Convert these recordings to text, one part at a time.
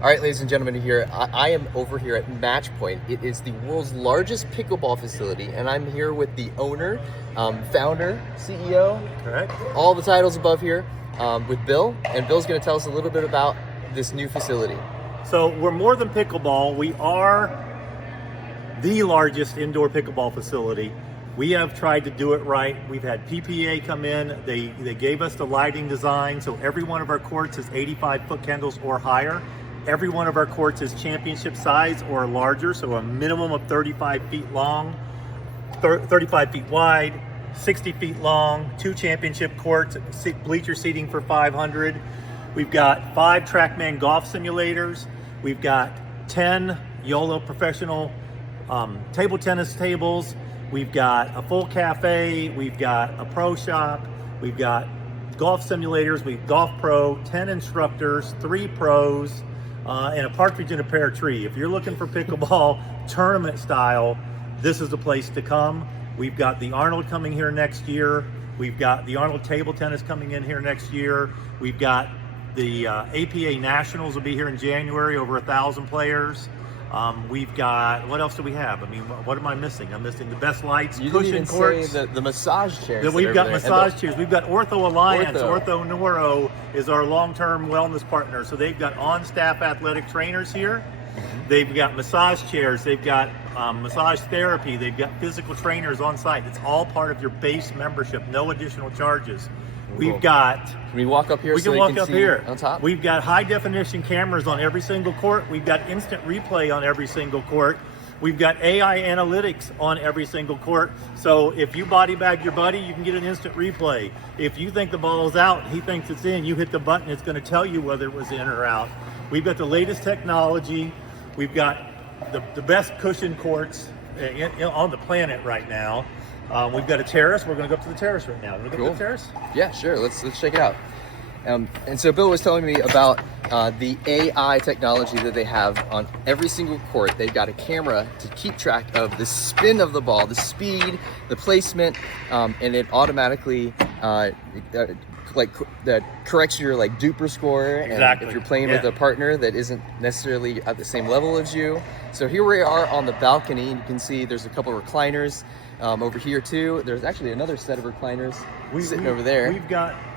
All right, ladies and gentlemen, I am over here at Match Point. It is the world's largest pickleball facility, and I'm here with the owner, founder, CEO, Correct. all the titles above here, with Bill. And Bill's going to tell us a little bit about this new facility. So we're more than pickleball. We are the largest indoor pickleball facility. We have tried to do it right. We've had PPA come in. They gave us the lighting design, so every one of our courts is 85-foot candles or higher. Every one of our courts is championship size or larger, so a minimum of 35 feet long, 35 feet wide, 60 feet long, 2 championship courts, bleacher seating for 500. We've got 5 TrackMan golf simulators. We've got 10 YOLO professional table tennis tables. We've got a full cafe. We've got a pro shop. We've got golf simulators. We've Golf Pro, 10 instructors, 3 pros, and a partridge in a pear tree. If you're looking for pickleball tournament style, this is the place to come. We've got the Arnold coming here next year. We've got the Arnold table tennis coming in here next year. We've got the APA Nationals will be here in January, over 1,000 players. We've got, what else do we have? I mean, what am I missing? I'm missing the best lights, You cushion didn't even courts. say the massage chairs. We've got massage chairs. We've got Ortho Alliance. Ortho. Ortho Neuro is our long-term wellness partner. So they've got on-staff athletic trainers here. They've got massage chairs. They've got massage therapy. They've got physical trainers on site. It's all part of your base membership. No additional charges. We've got. Can we walk up here? We can walk up here. On top. We've got high definition cameras on every single court. We've got instant replay on every single court. We've got AI analytics on every single court. So if you body bag your buddy, you can get an instant replay. If you think the ball is out, he thinks it's in, you hit the button, it's going to tell you whether it was in or out. We've got the latest technology. We've got the best cushion courts on the planet right now. We've got a terrace. We're going to go up to the terrace right now. Want to go to the terrace? Yeah, sure. Let's check it out. And so Bill was telling me about the AI technology that they have on every single court. They've got a camera to keep track of the spin of the ball, the speed, the placement, and it automatically that corrects your duper score. Exactly. And if you're playing with a partner that isn't necessarily at the same level as you. So here we are on the balcony, and you can see there's a couple of recliners over here too. There's actually another set of recliners sitting over there.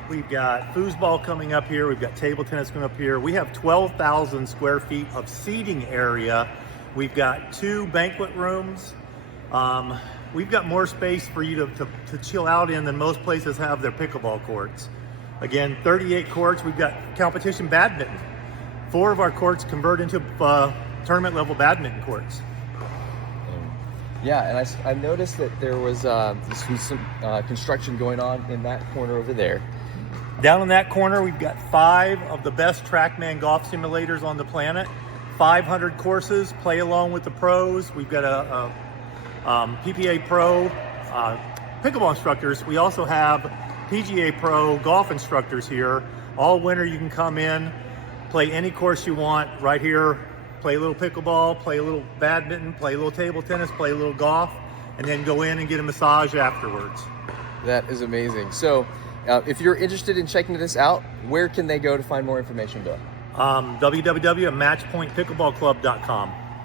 We've got foosball coming up here. We've got table tennis coming up here. We have 12,000 square feet of seating area. We've got 2 banquet rooms. We've got more space for you to chill out in than most places have their pickleball courts. Again, 38 courts. We've got competition badminton. 4 of our courts convert into tournament level badminton courts. Yeah, and I noticed that there was some construction going on in that corner over there. Down in that corner, we've got 5 of the best TrackMan golf simulators on the planet. 500 courses, play along with the pros. We've got a PPA Pro pickleball instructors. We also have PGA Pro golf instructors here. All winter you can come in, play any course you want right here. Play a little pickleball, play a little badminton, play a little table tennis, play a little golf, and then go in and get a massage afterwards. That is amazing. So if you're interested in checking this out, where can they go to find more information, Bill? www.matchpointpickleballclub.com.